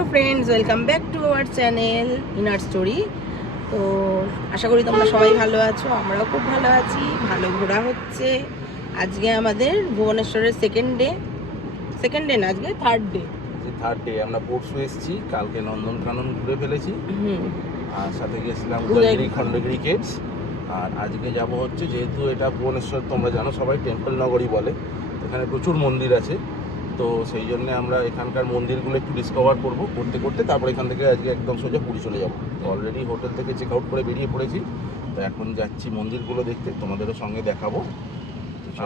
Hello friends, welcome back to our channel inner story. তো আশা করি তোমরা সবাই ভালো আছো, আমরাও খুব ভালো আছি। ভালো ঘোরা হচ্ছে। আজকে আমাদের ভুবনেশ্বরের সেকেন্ড ডে না, আজকে থার্ড ডে আমরা পরশু এসেছি, কালকে নন্দনকানন ঘুরে ফেলেছি। আর সাথে গেছিলাম উদয়গিরি। খণ্ডগিরি কেভস। আর আজকে যাব হচ্ছে, যেহেতু এটা ভুবনেশ্বর তোমরা জানো সবাই টেম্পল নগরী বলে, এখানে প্রচুর মন্দির আছে। তো সেই জন্য আমরা এখানকার মন্দিরগুলো একটু ডিসকভার করতে করতে তারপর এখান থেকে আজকে একদম সোজা পুরী চলে যাবো। তো অলরেডি হোটেল থেকে চেক আউট করে বেরিয়ে পড়েছি। তো এখন যাচ্ছি মন্দিরগুলো দেখতে, তোমাদেরও সঙ্গে দেখাবো।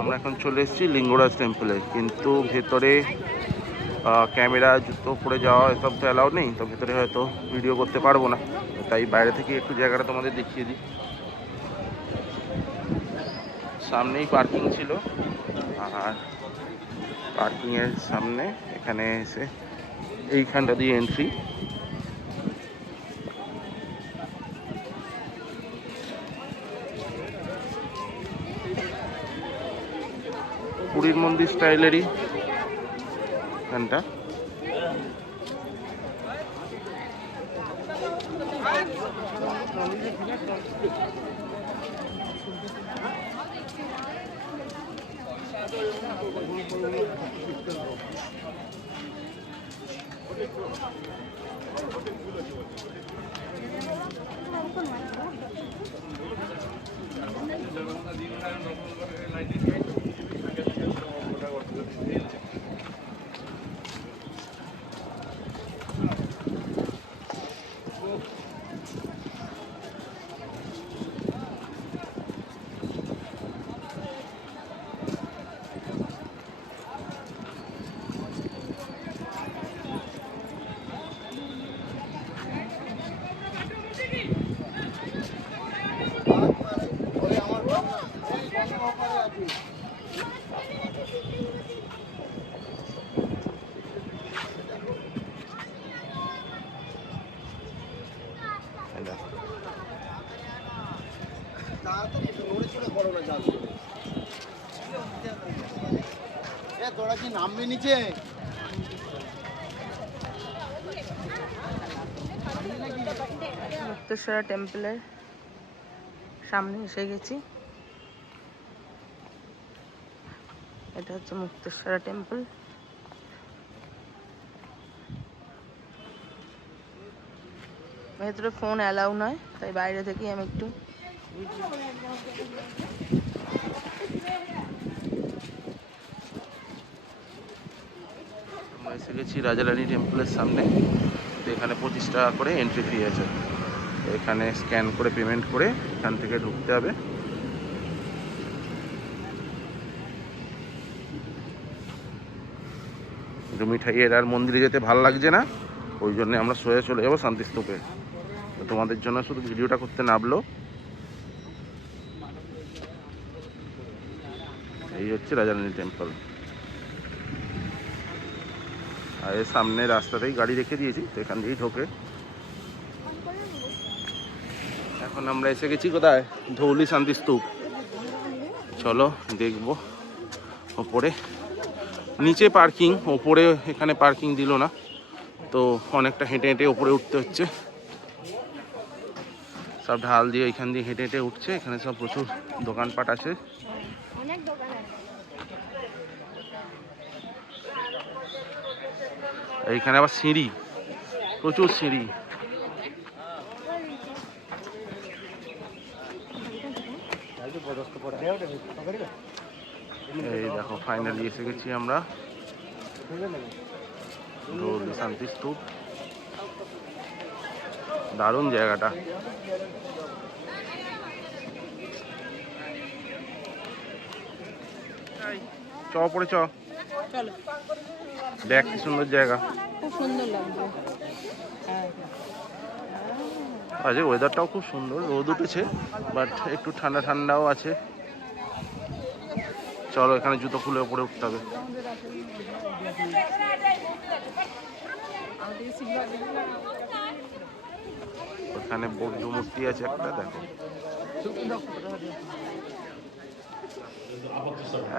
আমরা এখন চলে এসেছি লিঙ্গরাজ টেম্পলে, কিন্তু ভেতরে ক্যামেরা জুতো পরে যাওয়া এসব তো অ্যালাউ নেই, তো ভেতরে হয়তো ভিডিও করতে পারবো না, তাই বাইরে থেকে একটু জায়গাটা তোমাদের দেখিয়ে দিই। সামনেই পার্কিং ছিল, আর পার্কিংয়ের সামনে এখানে এসে এইখানটা দিয়ে এন্ট্রি। পুরীর মন্দির স্টাইলেরই এখানটা। তোরা কি নামবি নিচে? মুক্তেশ্বরা টেম্পলের সামনে এসে গেছি। এটা হচ্ছে মুক্তেশ্বরা টেম্পল। ভেতরে ফোন অ্যালাউ নয়, তাই বাইরে থেকেই আমি একটু আমরা এসে গেছি রাজারানী টেম্পলের সামনে। তো এখানে 25 টাকা করে এন্ট্রি ফি আছে। তো এখানে স্ক্যান করে পেমেন্ট করে এখান থেকে ঢুকতে হবে। মিঠাইয়ের আর মন্দিরে যেতে ভালো লাগছে না, ওই জন্য আমরা সোজা চলে যাবো শান্তিস্তূপে। তো তোমাদের জন্য শুধু ভিডিওটা করতে নামলো। এই হচ্ছে রাজারানী টেম্পল, আর এর সামনে রাস্তাতেই গাড়ি রেখে দিয়েছি, তো এখান দিয়েই ঢোকে। এখন আমরা এসে গেছি কোথায়? ধৌলি শান্তিস্তূপ। চলো দেখবো। ওপরে নিচে পার্কিং, ওপরে এখানে পার্কিং দিল না, তো অনেকটা হেঁটে হেঁটে ওপরে উঠতে হচ্ছে। সব ঢাল দিয়ে এখান দিয়ে হেঁটে হেঁটে উঠছে। এখানে সব প্রচুর দোকানপাট আছে। এইখানে আবার সিঁড়ি, প্রচুর সিঁড়ি। এই দেখো, ফাইনালি এসে গেছি আমরা ধৌলি শান্তিস্তূপ। দারুণ জায়গাটা। চ পড়ে চ, চলো। দেখ কি সুন্দর জায়গা। খুব সুন্দর লাগবে। আজ ওয়েদারটাও খুব সুন্দর, রোদ উঠেছে, বাট একটু ঠান্ডা ঠান্ডাও আছে। চলো, এখানে জুতো খুলে ওপরে উঠতে হবে। ওখানে বৌদ্ধ মূর্তি আছে একটা, দেখো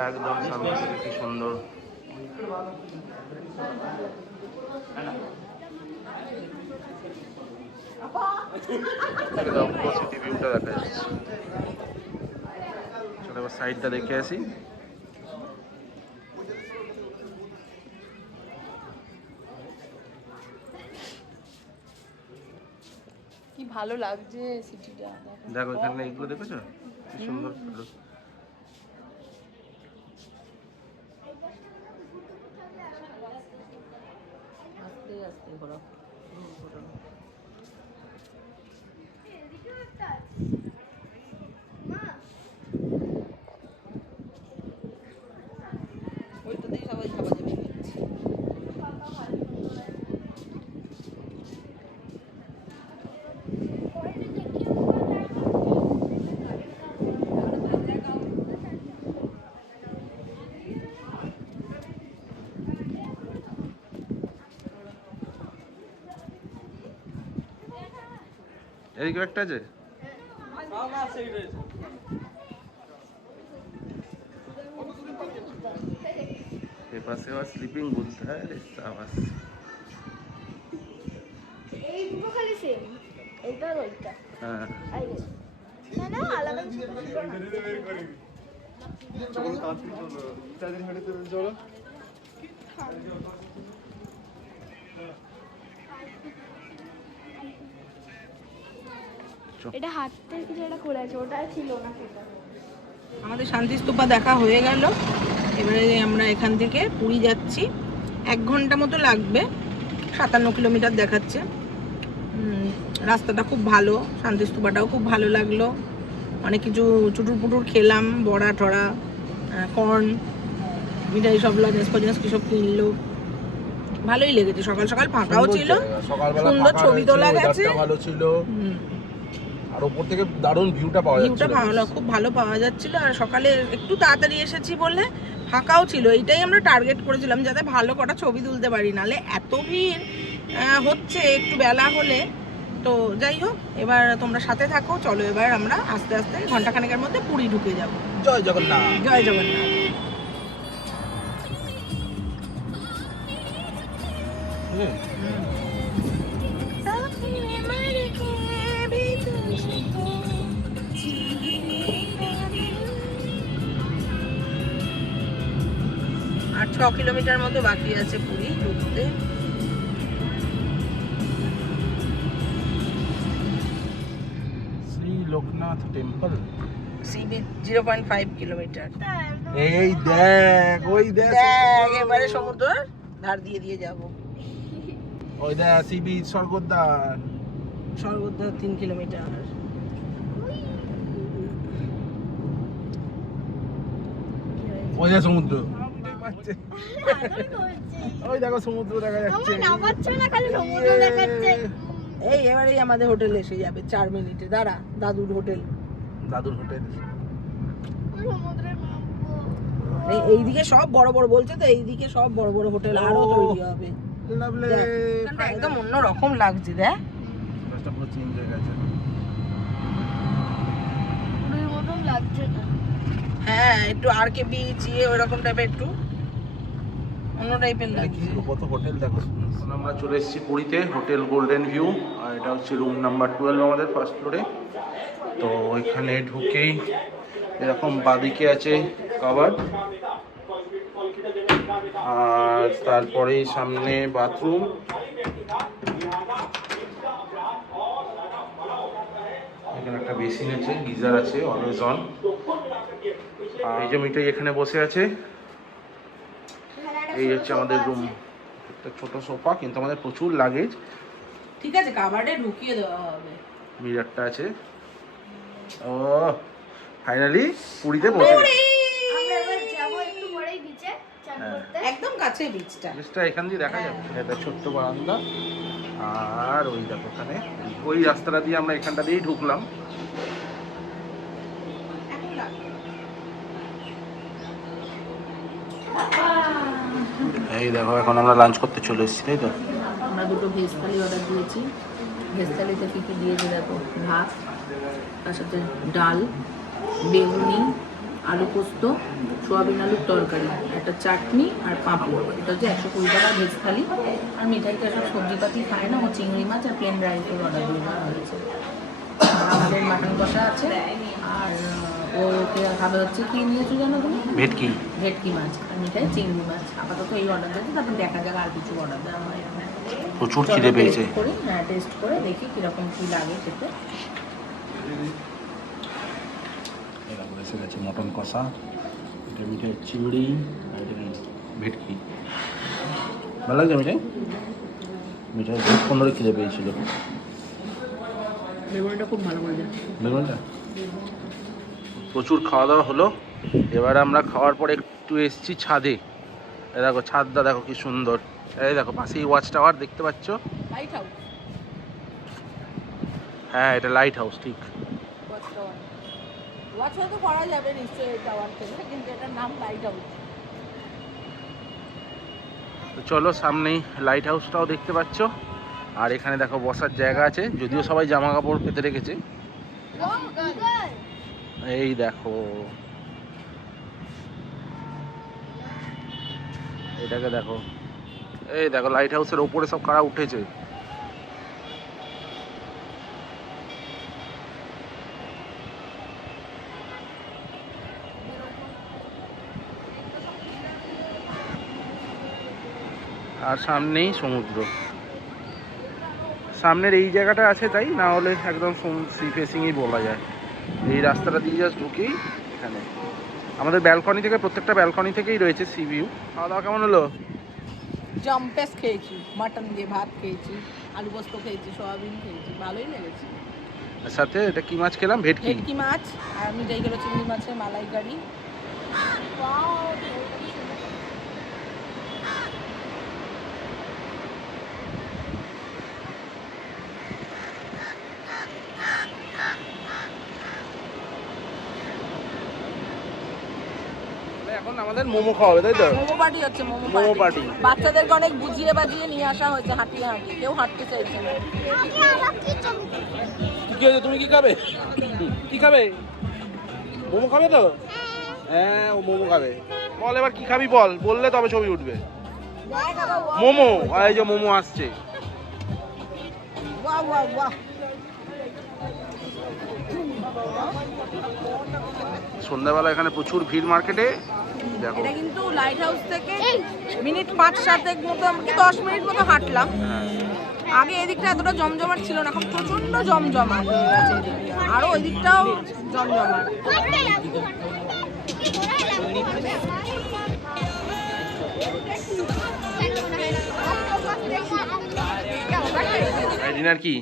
একদম সামনে থেকে কি সুন্দর। সিটি ভিউটা দেখা যাচ্ছে। চলো এবার সাইডটা দেখে আসি। কি ভালো লাগছে সিটিটা। দেখো এখানে এইগুলো দেখেছো কি সুন্দর। আস্তে আস্তে ঘোরা। ওইটাতেই সবাই খাওয়া যাবে। এদিকে একটা আছে। के पास है और स्लीपिंग बोलता है अरे शाबाश। এই দুটো খালি সেম এইটা আর ওইটা হ্যাঁ না না আলাদা এটা হাতের কিছু একটা খোলা আছে ওটা ছিল না সেটা আমাদের শান্তিস্তূপা দেখা হয়ে গেল। এবারে আমরা এখান থেকে পুরী যাচ্ছি। 1 ঘন্টা মতো লাগবে, 57 কিলোমিটার দেখাচ্ছে। রাস্তাটা খুব ভালো, শান্তিস্তূপাটাও খুব ভালো লাগলো। অনেক কিছু চুটুর পুটুর খেলাম, বড়া টড়া, কর্ন, মিঠাই সব লজেন্স ফজেন্স কি সব কিনলো। ভালোই লেগেছে। সকাল সকাল ফাঁকাও ছিল, সুন্দর ছবি তোলা গেছে, ভালো ছিল। আর উপর থেকে দারুণ ভিউটা পাওয়া যাচ্ছে। ভিউটা ভালো, খুব ভালো পাওয়া যাচ্ছিল। আর সকালে একটু তাড়াতাড়ি এসেছি বলে ফাঁকাও ছিল। এইটাই আমরা টার্গেট করেছিলাম যাতে ভালো কটা ছবি তুলতে পারি, নালে এত ভিড় হচ্ছে একটু বেলা হলে। তো যাই হোক, এবার তোমরা সাথে থাকো। চলো এবার আমরা আস্তে আস্তে ঘন্টাখানেকের মধ্যে পুরী ঢুকে যাব। জয় জগন্নাথ। জয় জগন্নাথ। আর 6 কিলোমিটার মতো বাকি আছে পুরী ঢুকতে। Shri Loknath temple. Sea beach 0.5 kilometre. এই দেখ, ওই দেখ, দেখ এবারে সমুদ্রের ধার দিয়ে দিয়ে যাব। ওই দেখ sea beach Swargadwar. Swargadwar 3 kilometre. ওই দেখ সমুদ্র। ওই দেখো সমুদ্র দেখা যাচ্ছে। আমার নামাচ্ছে না খালি সমুদ্র দেখাচ্ছে এই এবারেই আমাদের হোটেল এসে যাবে 4 মিনিটে। দাঁড়া, দাদুর হোটেল। দাদুর হোটেল। সমুদ্রে নামবো এইদিকে সব বড় বড় বলছে তো, এইদিকে সব বড় বড় হোটেল আরো তৈরি হবে। লাভলি। দেখ, এখানটা একদম অন্যরকম লাগছে। দেখ রাস্তা পুরো চেঞ্জ হয়ে গেছে। পুরীর মতন লাগছে না হ্যাঁ, একটু আর কে বিচ ওইরকম টাইপের, একটু অন্য টাইপের লাগছে। কত হোটেল দেখো। এখন আমরা চলে এসেছি পুরীতে, হোটেল গোল্ডেন ভিউ। আর এটা হচ্ছে রুম নাম্বার 12 আমাদের ফার্স্ট ফ্লোরে। তো ওইখানে ঢুকেই এরকম বাদিকে আছে কাবার্ড, আর তারপরেই সামনে বাথরুম। এখানে একটা বেসিন আছে, গিজার আছে, অলওয়েজ অন। আর এই যে মিঠাই এখানে বসে আছে। এই হচ্ছে আমাদের রুম। একটা ছোট সোফা, কিন্তু আমাদের প্রচুর লাগেজ। ঠিক আছে, কাবার্ডে ঢুকিয়ে দেওয়া হবে। মিরারটা আছে। ও ফাইনালি পুরীতে পৌঁছে গেছি। আমরা এবার যাবো একটু পরেই বিচে চান করতে একদম কাছে বিচটা। জিনিসটা এখান দিয়ে দেখা যাবে। এটা ছোট্ট বারান্দা। আর ওই দেখো ওখানে ওই রাস্তাটা দিয়ে আমরা এখানটা দিয়েই ঢুকলাম। এই দেখো এখন আমরা লাঞ্চ করতে চলে এসেছি, তাই তো? আমরা দুটো ভেজ থালি অর্ডার দিয়েছি। ভেজ থালিতে কী কী দিয়েছি দেখো। ভাত, তার সাথে ডাল, বেগুনি, আলু পোস্ত, সোয়াবিন আলুর তরকারি, একটা চাটনি আর পাঁপড়। এটা হচ্ছে 120 টাকা ভেজ থালি। আর মিঠাইতে সব সবজিপাতি খায় না, ও চিংড়ি মাছ আর প্লেন রাইসের অর্ডার দিয়ে দেওয়া হয়েছে। আর আমাদের মাটন কষা আছে, আর ওকে খাবে হচ্ছে কি নিয়েছো জানো তুমি? ভেটকি। ভেটকি মাছ আর মিঠাই চিংড়ি মাছ। আপাতত এই অর্ডার দিয়েছে, তারপর দেখা যাক আর কিছু অর্ডার দেওয়া হয়। প্রচুর খিদে পেয়েছে। করি, হ্যাঁ টেস্ট করে দেখি কীরকম কী লাগে খেতে। এসে গেছে মটন কষা, এটা মিঠাই চিংড়ি, আর এটা কি ভেটকি। ভালো লাগছে মিঠাই? মিঠাই খুব সুন্দর খিদে পেয়েছিল। বেগুনটা খুব ভালো করে বেগুনটা প্রচুর খাওয়া দাওয়া হলো। এবার আমরা খাওয়ার পরে একটু এসছি ছাদে। এই দেখো ছাদটা দেখো কি সুন্দর। এই দেখো পাশেই ওয়াচ টাওয়ার দেখতে পাচ্ছ। Light house. হ্যাঁ এটা লাইট হাউস ঠিক। ওয়াচ তো করা যাবে নিশ্চয়ই টাওয়ার থেকে, কিন্তু এটার নাম লাইট হাউস। তো চলো সামনেই লাইট হাউসটাও দেখতে পাচ্ছ। আর এখানে দেখো বসার জায়গা আছে, যদিও সবাই জামা কাপড় পেতে রেখেছে। এই দেখো এটাকে দেখো, এই দেখো লাইট হাউসের ওপরে সব কারা উঠেছে। আর সামনেই সমুদ্র। সামনের এই জায়গাটা আছে তাই, না হলে একদম সি ফেসিংই বলা যায়। এই রাস্তাটা দিয়ে জাস্ট ঢুকেই এখানে আমাদের ব্যালকনি থেকে, প্রত্যেকটা ব্যালকনি থেকেই রয়েছে সি ভিউ। খাওয়া দাওয়া কেমন হলো? জম্পেস খেয়েছি, মাটন দিয়ে ভাত খেয়েছি, আলু পোস্ত খেয়েছি, সয়াবিন খেয়েছি, ভালোই লেগেছে। আর সাথে এটা কি মাছ খেলাম? ভেটকি। ভেটকি মাছ আর মিঠাই গেলো চিংড়ি মাছের মালাইকারি। এখন আমাদের মোমো খাওয়াবে তাই তো? মোমো পার্টি হচ্ছে, মোমো মোমো পার্টি। পার্টি। বাচ্চাদেরকে অনেক বুঝিয়ে বাজিয়ে নিয়ে আসা হয়েছে, হাঁটিয়ে হাঁটিয়ে। কেউ হাঁটতে চাইছে না। কি হয়েছে, তুমি কি খাবে? কি খাবে? মোমো খাবে তো? হ্যাঁ ও মোমো খাবে। বল এবার কি খাবি বল, বললে তবে ছবি উঠবে। মোমো, এই যে মোমো আসছে। বাহ বাহ বাহ। সন্ধ্যাবেলা এখানে প্রচুর ভিড় মার্কেটে দেখো। এটা কিন্তু লাইট হাউস থেকে মিনিট 5-7 মতো, আমাকে 10 মিনিট মতো হাঁটলাম। আগে এদিকটা এতটা জমজমাট ছিল না, এখন প্রচন্ড জমজমাট হয়ে গেছে এদিকটা। আরো ওই দিকটাও জমজমাট। ডিনার কি?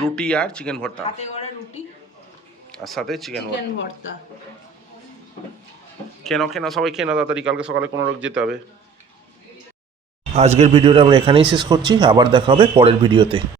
রুটি আর চিকেন ভর্তা, হাতে গড়া রুটি আর সাথে চিকেন ভর্তা। কেন সবাই কেন তাড়াতাড়ি, কালকে সকালে কোনো রোগ যেতে হবে। আজকের ভিডিওটা আমরা এখানেই শেষ করছি, আবার দেখা হবে পরের ভিডিওতে।